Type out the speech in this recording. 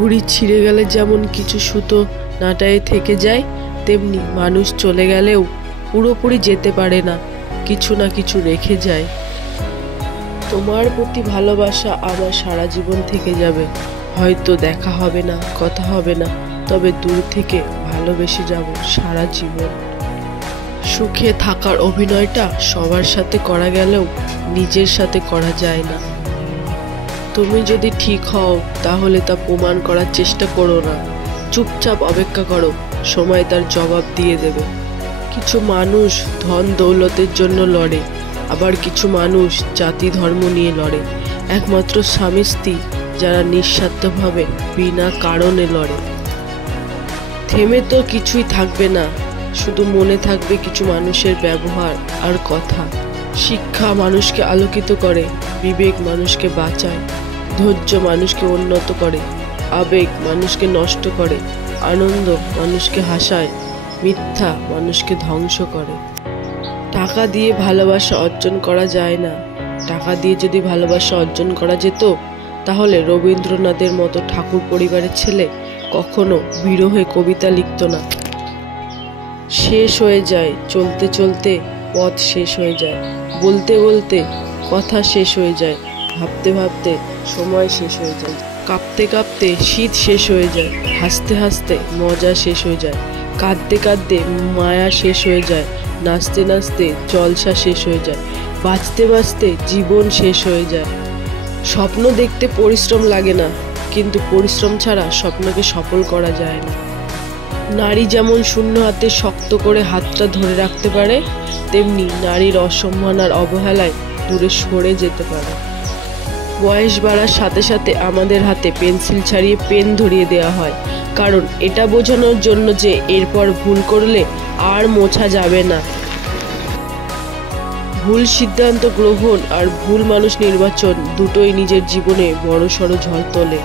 ঘুড়ি ছিঁড়ে গেলে যেমন কিছু সুতো নাটায়ে থেকে যায়, তেমনি মানুষ চলে গেলেও পুরোপুরি যেতে পারে না, কিছু না কিছু রেখে যায়। তোমার প্রতি ভালোবাসা আমার সারা জীবন থেকে যাবে। হয়তো দেখা হবে না, কথা হবে না, তবে দূর থেকে ভালোবেসে যাব সারা জীবন। সুখে থাকার অভিনয়টা সবার সাথে করা গেলেও নিজের সাথে করা যায় না। তুমি যদি ঠিক হও তাহলে তা প্রমাণ করার চেষ্টা করো না, চুপচাপ অপেক্ষা করো, সময় তার জবাব দিয়ে দেবে। কিছু মানুষ ধন দৌলতের জন্য লড়ে, আবার কিছু মানুষ জাতি ধর্ম নিয়ে লড়ে। একমাত্র স্বামী স্ত্রী যারা নিঃস্বার্থভাবে বিনা কারণে লড়ে। থেমে তো কিছুই থাকবে না, শুধু মনে থাকবে কিছু মানুষের ব্যবহার আর কথা। শিক্ষা মানুষকে আলোকিত করে, বিবেক মানুষকে বাঁচায়, ধৈর্য মানুষকে উন্নত করে, আবেগ মানুষকে নষ্ট করে, আনন্দ মানুষকে হাসায়, মিথ্যা মানুষকে ধ্বংস করে। টাকা দিয়ে ভালোবাসা অর্জন করা যায় না। টাকা দিয়ে যদি ভালোবাসা অর্জন করা যেত তাহলে রবীন্দ্রনাথের মতো ঠাকুর পরিবারের ছেলে কখনো বিরহে কবিতা লিখত না। শেষ হয়ে যায় চলতে চলতে, পথ শেষ হয়ে যায় বলতে বলতে, কথা শেষ হয়ে যায় ভাবতে ভাবতে, সময় শেষ হয়ে যায় কাঁপতে কাঁপতে, শীত শেষ হয়ে যায় হাসতে হাসতে, মজা শেষ হয়ে যায় কাঁদতে কাঁদতে, মায়া শেষ হয়ে যায় নাচতে নাচতে, জলসা শেষ হয়ে যায় বাঁচতে বাঁচতে, জীবন শেষ হয়ে যায়। স্বপ্ন দেখতে পরিশ্রম লাগে না, কিন্তু পরিশ্রম ছাড়া স্বপ্নকে সফল করা যায় না। নারী যেমন শূন্য হাতে শক্ত করে হাতটা ধরে রাখতে পারে, তেমনি নারীর অসম্মান আর অবহেলায় দূরে সরে যেতে পারে। বয়স বাড়ার সাথে সাথে আমাদের হাতে পেন্সিল ছাড়িয়ে পেন ধরিয়ে দেওয়া হয়, কারণ এটা বোঝানোর জন্য যে এরপর ভুল করলে আর মোছা যাবে না। ভুল সিদ্ধান্ত গ্রহণ আর ভুল মানুষ নির্বাচন দুটোই নিজের জীবনে বড়সড় ঝড় তোলে।